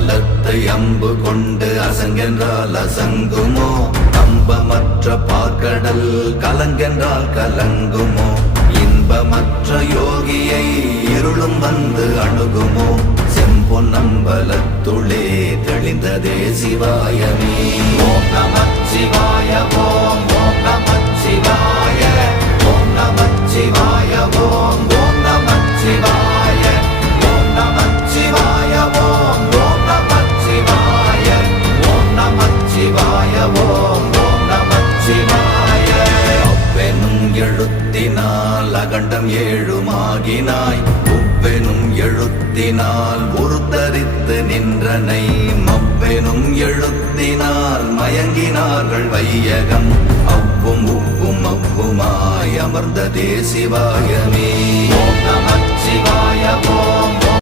பலத்தை அம்பு கொண்டு அசங்கென்றால் அசங்குமோ? நம்பமற்ற பார்க்கடல் கலங்கென்றால் கலங்குமோ? இன்பமற்ற யோகியை இருளும் வந்து அணுகுமோ? செம்பொன்னம்பலத்துளே தெளிந்ததே சிவாயமே. ஓம் நமச்சிவாய ஓம் ஓம் நமச்சிவாய ஓம் நமச்சிவாய ஓம் ஓம் நமச்சிவாய ஓம் நமச்சிவாய ஓம் ஓம் நமச்சிவாய ஓம் நமச்சிவாய ஓம் ஓம் நமச்சிவாய. அவ்வெனும் எழுத்தினால் அகண்டம் ஏழுமாகினாய், உவ்வெனும் எழுத்தினால் உருத்தரித்து நின்றனை, மவ்வெனும் எழுத்தினால் மயங்கினார்கள் வையகம், அவ்வும் உவ்வும் அவ்வுமாய் அமர்ந்ததே சிவாயமே. ஓம் நமச்சிவாய ஓம்